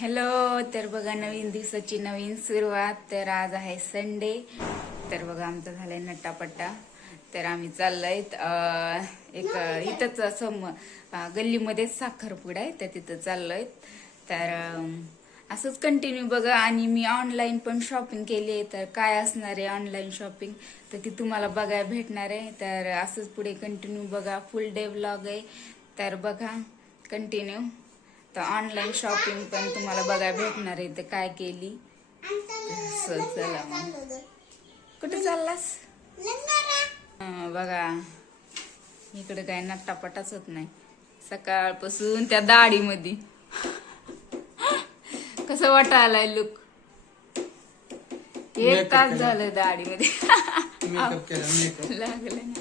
Hello. तर बघा नवीन दिवसाची नवीन सुरुवात. तर आज आहे संडे. तर बघा आमचं झालंय नट्टापट्टा. तर आम्ही चाललोय एक इथंच गल्लीमध्येच साखरपुडा आहे तर तिथं चाललोय. तर असंच कंटिन्यू बघा. आणि मी ऑनलाईन पण शॉपिंग केली आहे. तर काय असणार आहे ऑनलाईन शॉपिंग तर ती तुम्हाला बघायला भेटणार आहे. तर असंच पुढे कंटिन्यू बघा. फुल डे व्लॉग आहे. तर बघा कंटिन्यू. तर ऑनलाईन शॉपिंग पण तुम्हाला बघायला भेटणार आहे. तर काय केली चला मग. कुठे चाललास? बघा इकडे काय नट्टापटाच होत नाही सकाळपासून त्या दाढीमध्ये. कसं वाटायलाय लुक? एक तास झालं दाढीमध्ये लागलं ना.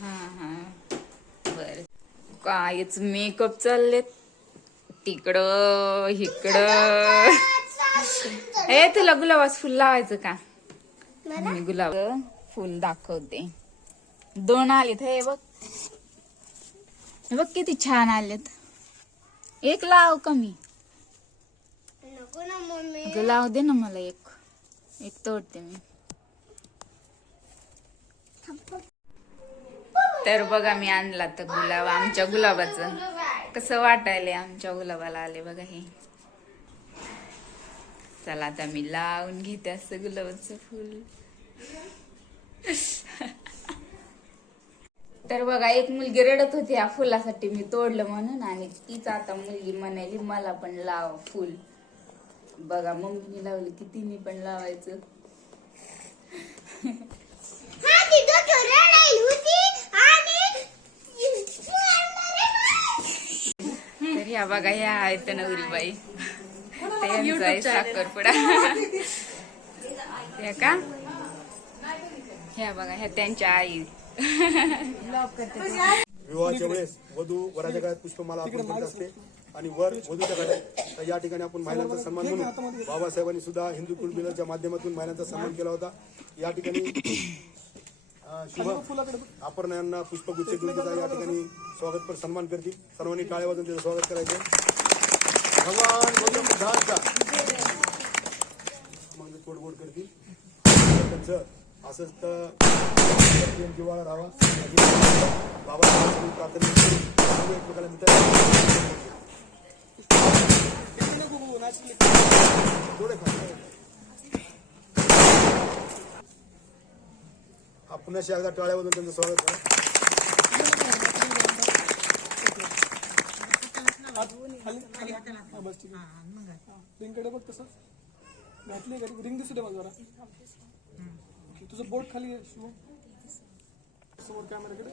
हा बर. कायच मेकअप चाललेत तिकडं इकडं. तुला गुलाबाच फुल लावायचं का? मी गुलाब फुल दाखवते. 2 आलेत. हे बघ बघ किती छान आलेत. एक लाव कमी. लाव दे ना मला एक तोडते मी. तर बघा मी आणला तर गुलाब. आमच्या गुलाबाचं कसं वाटायलंय. आमच्या गुलाबाला आले बघा हे. चला आता मी लावून घेते असं गुलाबाचं फुल. तर बघा एक मुलगी रडत होती या फुलासाठी मी तोडलं म्हणून. आणि तीच आता मुलगी म्हणाली मला पण लाव फुल. बघा मम्मीने लावली की तिने पण लावायचं. तर ह्या बघा ह्या आहेत नवरीबाई. त्यांचा आहे साखरपुडा. ह्या का ह्या बघा ह्या त्यांच्या आई. विवाहाच्या वेळेस वधू वराच्या गळ्यात पुष्पमाला अर्पण करत असते आणि वर वधूच्या गळ्यात. तर या ठिकाणी आपण महिलांचा सन्मान म्हणून बाबासाहेबांनी सुद्धा हिंदू कुलबिलरच्या माध्यमातून महिलांचा सन्मान केला होता. या ठिकाणी शुभ अपर्णा यांना पुष्पगुच्छ देऊन त्याचा या ठिकाणी स्वागतपर सन्मान करतील. सर्वांनी टाळ्या वाजवून त्याचं स्वागत करायचं. भगवान गौतम बुद्धांचा मग तोडफोड करतील. त्यांचं असंच तर जिव्हाळा राहावा बाबासाहेबांची प्रार्थना एकमेकाला पुन्हा एकदा टाळ्यामधून त्यांचं स्वागत करा. बघ तसं घातली रिंग दिसू दे मला जरा. तुझं बोट खाली आहे शिव. समोर कॅमेराकडे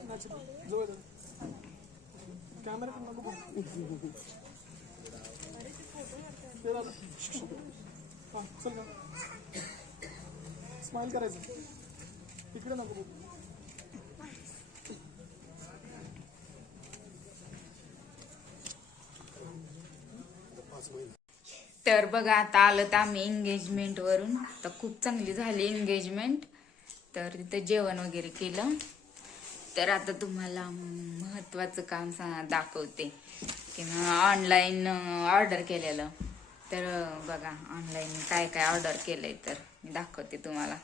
जवळ कॅमेरा नको. चल का स्माइल करायचं इकडे नको. तर बघा आता आलं तर आम्ही एंगेजमेंट वरून. तर खूप चांगली झाली एंगेजमेंट. तर तिथं जेवण वगैरे केलं. तर आता तुम्हाला महत्वाचं काम दाखवते की ऑनलाईन ऑर्डर केलेलं. तर बघा ऑनलाईन काय काय ऑर्डर केलंय तर मी दाखवते तुम्हाला.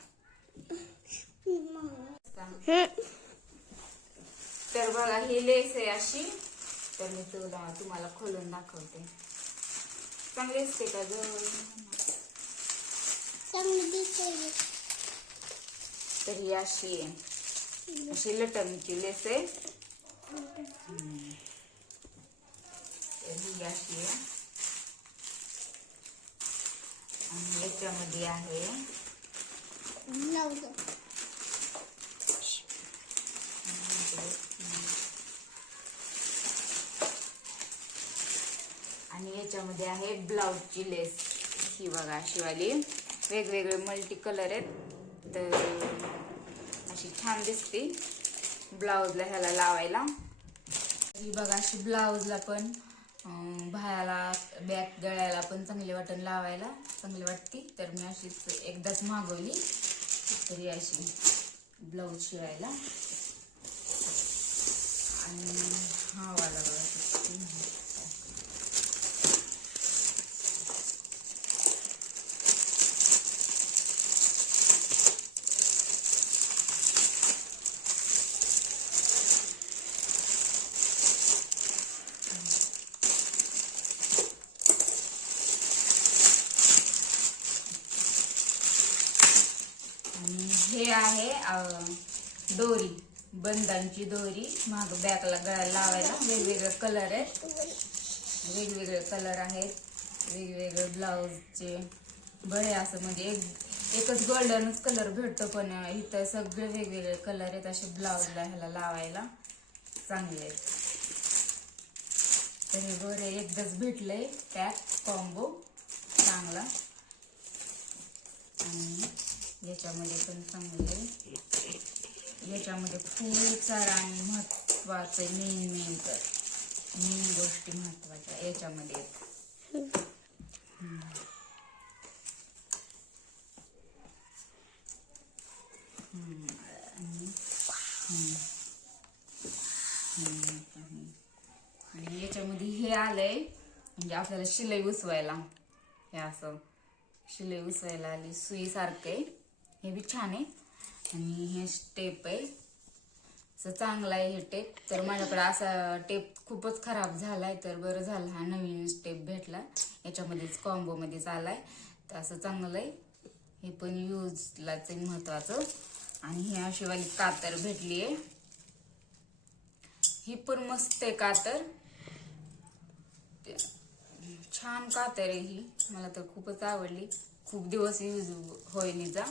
तर बघा ही लेस आहे अशी. तर मी तुम्हाला खोलून दाखवते. चांगली असते का तर ही अशी आहे. अशी लटणची लेस आहे. ही अशी आहे. आणि याच्यामध्ये आहे आणि याच्यामध्ये आहे ब्लाउजची लेस. ही बघा शिवाली वेगवेगळे मल्टी कलर आहेत. तर अशी छान दिसते ब्लाउजला ह्याला लावायला. ही बघा अशी ब्लाउजला पण बाह्याला बॅक गळ्याला पण चांगली वाटण लावायला चांगली वाटते. तर मी अशीच एकदाच मागवली. तरी अशी ब्लाउज शिवायला. आणि हा वाला हे आहे दोरी, बंदांची दोरी, माग बॅकला गळ्याला लावायला. वेगवेगळे कलर आहेत, वेगवेगळे कलर आहेत, वेगवेगळे ब्लाऊजचे बरे. असं म्हणजे एकच गोल्डनच कलर भेटतो, पण इथं सगळे वेगवेगळे कलर आहेत असे ब्लाऊजला ह्याला लावायला चांगले आहेत. तर हे बरे एकदाच भेटलंय पॅक कॉम्बो चांगला. आणि याच्यामध्ये पण चांगले, याच्यामध्ये खूप सारा आणि महत्वाचं मेन गोष्टी महत्वाच्या याच्यामध्ये आहेत. आणि याच्यामध्ये हे आलंय म्हणजे आपल्याला शिलाई उसवायला, हे असं शिलाई उसवायला आली सुई सारखं आहे. हे बी छान आहे. आणि हे स्टेप आहे, असं चांगला आहे हे टेप. तर माझ्याकडे असा टेप खूपच खराब झालाय, तर बरं झालं हा नवीन स्टेप भेटला, याच्यामध्येच कॉम्बो मध्येच आलाय. तर असं चांगलं आहे, हे पण यूजलाच आहे महत्वाचं. आणि ही अशी वाली कातर भेटली आहे, ही पण मस्त आहे कातर, छान कातर आहे ही, मला तर खूपच आवडली. खूप दिवस यूज होईल हिचा.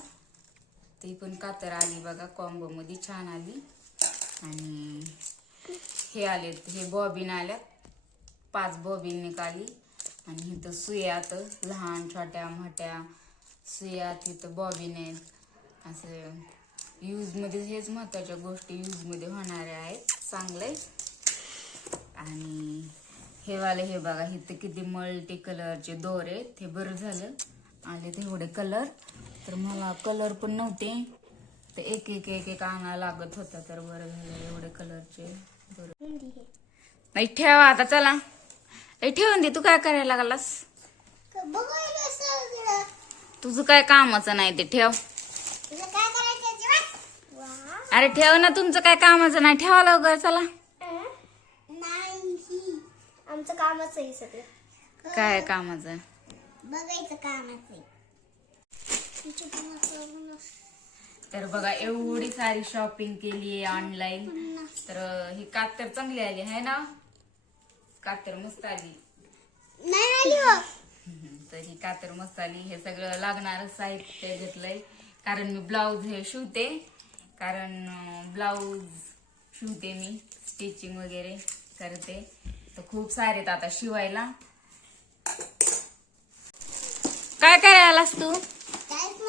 ती पण कातर आली बघा कॉम्बो मध्ये, छान आली. आणि हे आलेत, हे बॉबिन आल्यात, 5 बॉबिन निघाली. आणि इथं सुयात लहान छोट्या मोठ्या सुयात इथं बॉबिन आहेत. असं यूज मध्ये हेच महत्वाच्या गोष्टी यूज मध्ये होणाऱ्या आहेत, चांगले. आणि हे वाले हे बघा, इथं किती मल्टी कलरचे दोरे आहेत. हे बरं झालं आले तेवढे कलर, तर मला कलर पण नव्हते, तर एक एक एक एक आणायला लागत होता. तर बरं झालं एवढे कलरचे दोरे. नाही ठेवा आता, चला ठेवून दे. तू काय करायला लागलास? तुझं काय कामाचं नाही ते ठेव. अरे ठेव ना, तुमचं काय कामाचं नाही, ठेवा लवकर. चला, आमचं कामच आहे सगळं. काय कामाचं? बघायचं कामच आहे. तर बघा एवढी सारी शॉपिंग केली आहे ऑनलाईन. तर ही कातर चांगली आली आहे ना, कातर मस्त आली. तर ही कातर मस्त आली. हे सगळं लागणारं साहित्य घेतलंय, कारण मी ब्लाऊज हे शिवते, कारण ब्लाऊज शिवते मी, स्टिचिंग वगैरे करते. तर खूप सारे आता शिवायला. काय करायलास तू?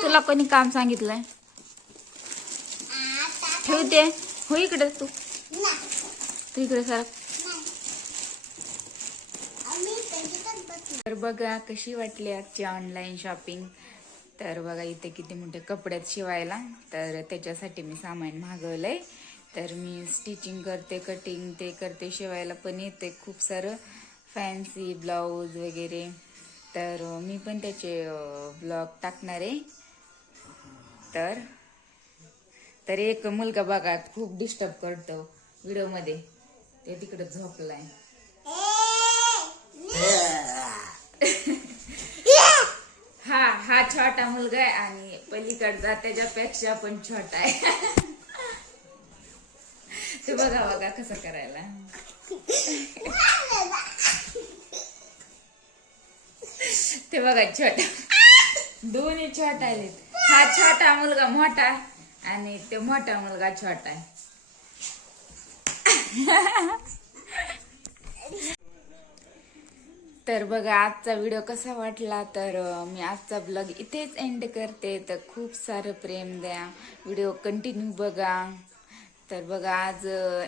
तुला कोणी काम सांगितलंय? ठेवते हो इकडे, तू इकडे सर. तर बघा कशी वाटली आजची ऑनलाईन शॉपिंग. तर बघा इथे किती मोठे कपड्यात शिवायला, तर त्याच्यासाठी मी सामान मागवलंय. तर मी स्टिचिंग करते, कटिंग ते करते, शिवायला पण येते खूप सारं फॅन्सी ब्लाऊज वगैरे. तर मी पण त्याचे ब्लॉग टाकणार आहे. तर एक मुलगा बघा खूप डिस्टर्ब करतो व्हिडिओमध्ये, ते तिकडे झोपलाय. हा छोटा मुलगा आहे, आणि पलीकडचा त्याच्यापेक्षा पण छोटा आहे. ते बघा कसं करायला. ते बघा छोटा, दोन्ही छोटा आहेत. हा छोटा मुलगा मोठा, आणि ते मोठा मुलगा छोटा आहे. तर बघा आजचा व्हिडिओ कसा वाटला, तर मी आजचा ब्लॉग इथेच एंड करते. तर खूप सारं प्रेम द्या, व्हिडिओ कंटिन्यू बघा. तर बघा आज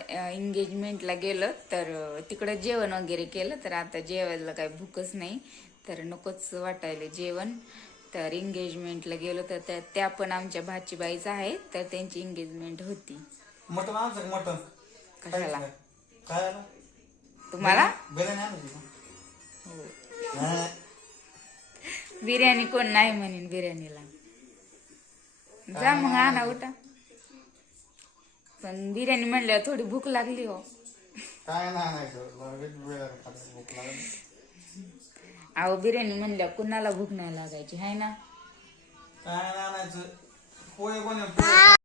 एंगेजमेंटला गेलं, तर तिकडं जेवण वगैरे केलं. तर आता जेवायला काही भूकच नाही, तर नकोच वाटायला जेवण. तर एंगेजमेंटला गेलो, तर त्या पण आमच्या भाचीबाईच आहेत, तर त्यांची एंगेजमेंट होती. मटन आणलं मटन कशाला काय तुम्हाला? बिर्याणी बिर्याणी कोण नाही म्हणेन बिर्याणीला. जा मग आणा, उठा. पण बिर्याणी म्हणल्यावर थोडी भूक लागली हो. काय नाही. अहो बिर्याणी म्हणल्यावर कुणाला भूक नाही लागायची, हाय ना? काय आणायचं? पोहे बनव पोहे.